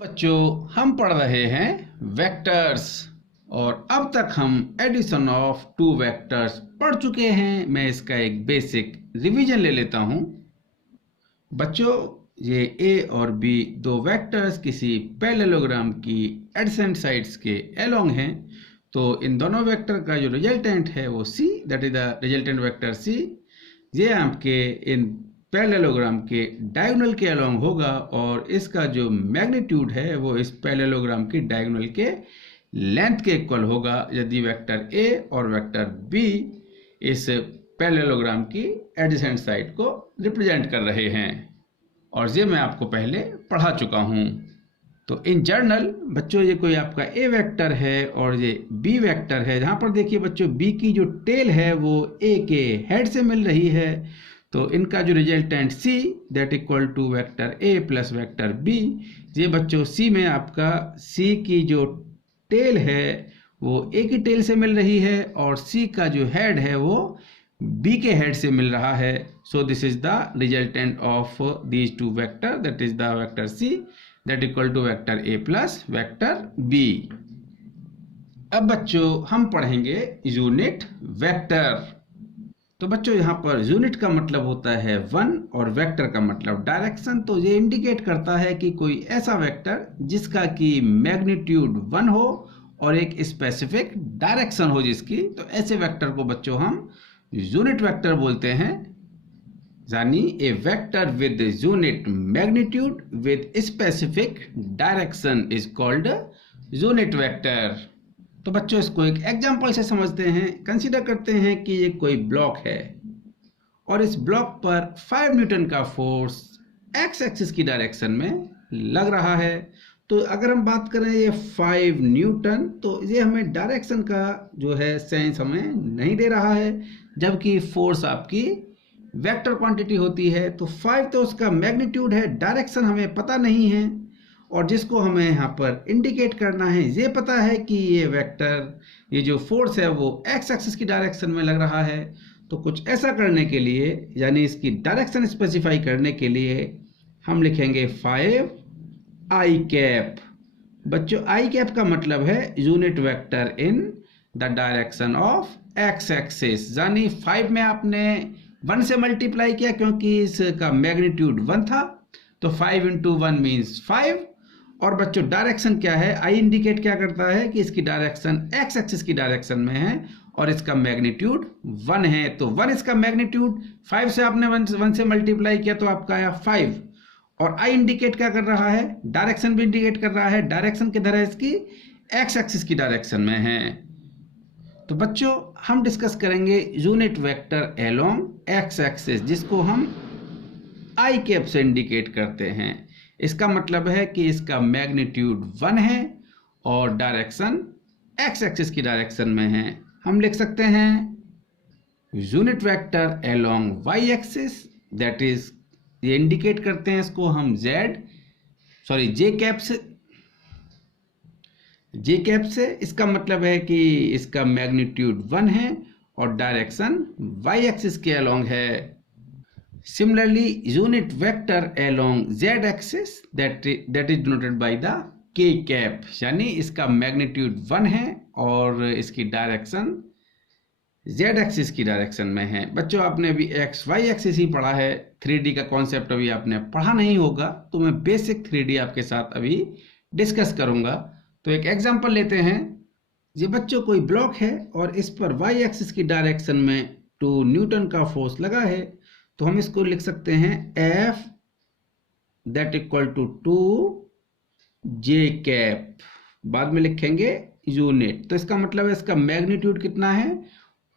बच्चों, हम पढ़ रहे हैं वेक्टर्स और अब तक हम एडिशन ऑफ टू वेक्टर्स पढ़ चुके हैं। मैं इसका एक बेसिक रिवीजन ले लेता हूं। बच्चों, ये ए और बी दो वेक्टर्स किसी पैरेललोग्राम की एडजेसेंट साइड्स के अलोंग हैं। तो इन दोनों वेक्टर का जो रिजल्टेंट है वो C, that is the resultant vector C. ये आपके इन पैरेललोग्राम के डायगोनल के अलोंग होगा और इसका जो मैग्नीट्यूड है वो इस पैरेललोग्राम की डायगोनल के लेंथ के इक्वल होगा यदि वेक्टर ए और वेक्टर बी इस पैरेललोग्राम की एडजेसेंट साइड को रिप्रेजेंट कर रहे हैं। और ये मैं आपको पहले पढ़ा चुका हूं। तो इन जर्नल बच्चों, ये कोई आपका ए वेक्टर है और ये बी वेक्टर है। जहां पर देखिए बच्चों, बी की जो टेल है वो ए के हेड से मिल रही है। तो इनका जो resultant C, that equal to vector A plus vector B. ये बच्चों सी में आपका सी की जो टेल है वो ए की टेल से मिल रही है और सी का जो हेड है वो बी के हेड से मिल रहा है। So this is the resultant of these two vector, that is the vector C that equal to vector A plus vector B. अब बच्चों हम पढ़ेंगे यूनिट वेक्टर। तो बच्चों यहाँ पर यूनिट का मतलब होता है वन और वेक्टर का मतलब डायरेक्शन। तो ये इंडिकेट करता है कि कोई ऐसा वेक्टर जिसका कि मैग्नीट्यूड वन हो और एक स्पेसिफिक डायरेक्शन हो जिसकी, तो ऐसे वेक्टर को बच्चों हम यूनिट वेक्टर बोलते हैं। यानी a vector with unit magnitude with specific direction is called unit vector. तो बच्चों इसको एक एग्जांपल से समझते हैं। कंसीडर करते हैं कि ये कोई ब्लॉक है और इस ब्लॉक पर 5 न्यूटन का फोर्स एक्स एक्सिस की डायरेक्शन में लग रहा है। तो अगर हम बात करें ये 5 न्यूटन, तो ये हमें डायरेक्शन का जो है सेंस हमें नहीं दे रहा है, जबकि फोर्स आपकी वेक्टर क्वांटिटी होती है। तो 5 तो उसका मैग्नीट्यूड है, डायरेक्शन हमें पता नहीं है और जिसको हमें यहाँ पर इंडिकेट करना है ये पता है कि ये वेक्टर, ये जो फोर्स है वो एक्स एक्सिस की डायरेक्शन में लग रहा है। तो कुछ ऐसा करने के लिए, यानी इसकी डायरेक्शन स्पेसिफाई करने के लिए हम लिखेंगे 5 आई कैप। बच्चों आई कैप का मतलब है unit vector in the direction of x axis. यानी 5 में आपने 1 से मल्टीप्लाई किया क्योंकि इसका मैग्नीट्यूड 1 था, तो 5 इंटू 1 मीन्स 5। और बच्चों डायरेक्शन क्या है, आई इंडिकेट क्या करता है कि इसकी डायरेक्शन एक्स एक्सिस की डायरेक्शन में है और इसका मैग्नीट्यूड 1 है। तो 1 इसका मैग्नीट्यूड, 5 से आपने 1 से मल्टीप्लाई किया तो आपका आया 5। और आई इंडिकेट क्या कर रहा है, डायरेक्शन भी इंडिकेट कर रहा है। डायरेक्शन किधर है इसकी, एक्स एक्सिस की डायरेक्शन में है। तो बच्चों हम डिस्कस करेंगे unit vector along x axis, जिसको हम आई कैप से इंडिकेट करते हैं। इसका मतलब है कि इसका मैग्नीट्यूड 1 है और डायरेक्शन एक्स एक्सिस की डायरेक्शन में है। हम लिख सकते हैं unit vector along Y axis, that is, ये इंडिकेट करते हैं इसको हम जे कैप से। इसका मतलब है कि इसका मैग्नीट्यूड 1 है और डायरेक्शन वाई एक्सिस के अलोंग है। Similarly, unit vector along z axis that is denoted by the k cap, यानी इसका मैग्नीट्यूड 1 है और इसकी डायरेक्शन z एक्सिस की डायरेक्शन में है। बच्चों आपने अभी एक्स वाई एक्सिस ही पढ़ा है, 3D का कॉन्सेप्ट अभी आपने पढ़ा नहीं होगा, तो मैं बेसिक 3D आपके साथ अभी डिस्कस करूंगा। तो एक एग्जांपल लेते हैं। ये बच्चों कोई ब्लॉक है और इस पर वाई एक्सिस की डायरेक्शन में 2 न्यूटन का फोर्स लगा है। तो हम इसको लिख सकते हैं F that equal to 2 J cap, बाद में लिखेंगे यूनिट। तो इसका मतलब है इसका मैग्नीट्यूड कितना है,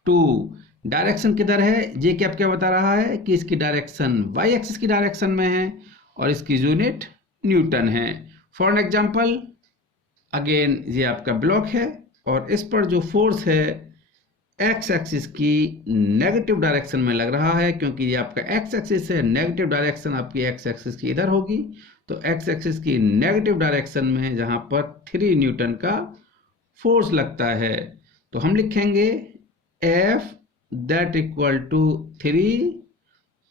2। डायरेक्शन किधर है, जे कैप क्या बता रहा है कि इसकी डायरेक्शन वाई एक्सिस की डायरेक्शन में है और इसकी यूनिट न्यूटन है। फॉर एन एग्जांपल, अगेन ये आपका ब्लॉक है और इस पर जो फोर्स है एक्स एक्सिस की नेगेटिव डायरेक्शन में लग रहा है, क्योंकि ये आपका एक्स एक्सिस है, नेगेटिव डायरेक्शन आपकी एक्स एक्सिस की इधर होगी। तो एक्स एक्सिस की नेगेटिव डायरेक्शन में जहां पर 3 न्यूटन का फोर्स लगता है, तो हम लिखेंगे F दैट इक्वल टू 3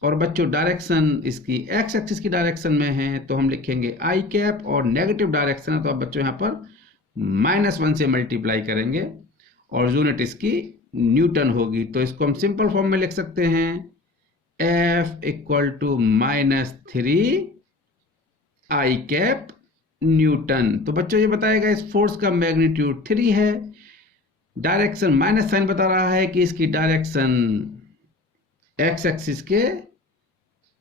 और बच्चों डायरेक्शन इसकी एक्स एक्सिस की डायरेक्शन में है तो हम लिखेंगे आई कैप, और नेगेटिव डायरेक्शन है तो अब बच्चों यहाँ पर -1 से मल्टीप्लाई करेंगे और यूनिट इसकी न्यूटन होगी। तो इसको हम सिंपल फॉर्म में लिख सकते हैं F equal to -3 I cap newton. तो बच्चों ये बताएगा इस फोर्स का मैग्नीट्यूड 3 है, डायरेक्शन माइनस साइन बता रहा है कि इसकी डायरेक्शन एक्स एक्सिस के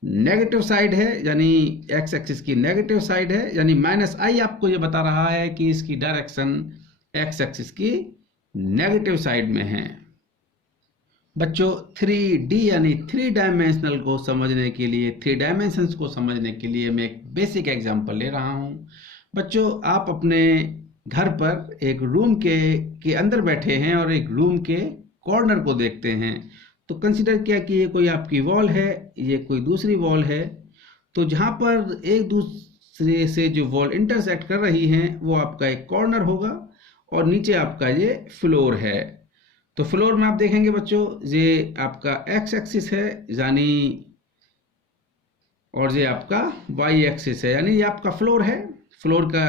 नेगेटिव साइड है, यानी एक्स एक्सिस की नेगेटिव साइड है, यानी -i आपको ये बता रहा है कि इसकी डायरेक्शन एक्स एक्सिस की नेगेटिव साइड में है। बच्चों 3D यानी 3 डायमेंशनल को समझने के लिए, 3 डायमेंशंस को समझने के लिए मैं एक बेसिक एग्जांपल ले रहा हूँ। बच्चों आप अपने घर पर एक रूम के अंदर बैठे हैं और एक रूम के कॉर्नर को देखते हैं, तो कंसीडर किया कि ये कोई आपकी वॉल है, ये कोई दूसरी वॉल है, तो जहाँ पर एक दूसरे से जो वॉल इंटरसेक्ट कर रही हैं वो आपका एक कॉर्नर होगा और नीचे आपका ये फ्लोर है। तो फ्लोर में आप देखेंगे बच्चों ये आपका एक्स एक्सिस है यानी, और ये आपका वाई एक्सिस है, यानी ये आपका फ्लोर है। फ्लोर का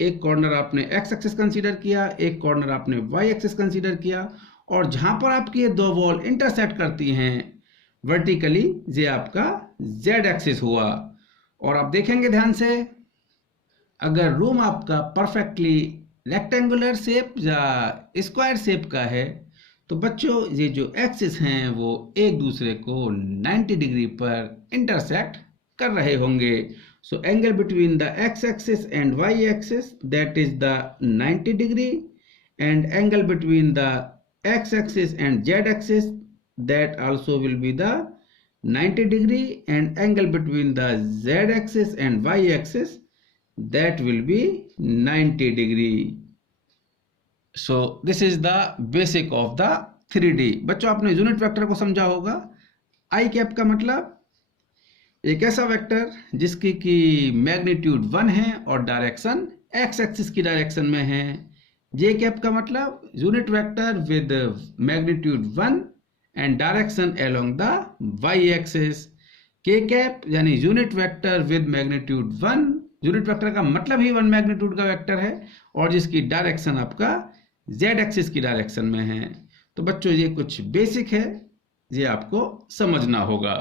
एक कॉर्नर आपने एक्स एक्सिस कंसीडर किया, एक कॉर्नर आपने वाई एक्सिस कंसीडर किया, और जहां पर आपकी ये दो वॉल इंटरसेक्ट करती हैं वर्टिकली ये आपका जेड एक्सिस हुआ। और आप देखेंगे ध्यान से, अगर रूम आपका परफेक्टली रेक्टेंगुलर शेप या स्क्वायर शेप का है तो बच्चों ये जो एक्सिस हैं वो एक दूसरे को 90 डिग्री पर इंटरसेक्ट कर रहे होंगे। So angle between the X axis and Y axis that is the 90 degree, and angle between the x axis and z axis that also will be the 90 degree, and angle between the z axis and y axis that will be 90 degree. So this is the basic of the 3D। बच्चों आपने unit vector को समझा होगा। आई cap का मतलब एक ऐसा vector जिसकी की मैग्नीट्यूड 1 है और डायरेक्शन एक्स एक्सिस की डायरेक्शन में है। जे कैप का मतलब unit vector with magnitude 1 and direction along the Y axis. K cap यानी unit vector with magnitude 1, unit vector का मतलब ही 1 मैग्नीट्यूड का वेक्टर है और जिसकी डायरेक्शन आपका जेड एक्सिस की डायरेक्शन में है। तो बच्चों ये कुछ बेसिक है, ये आपको समझना होगा।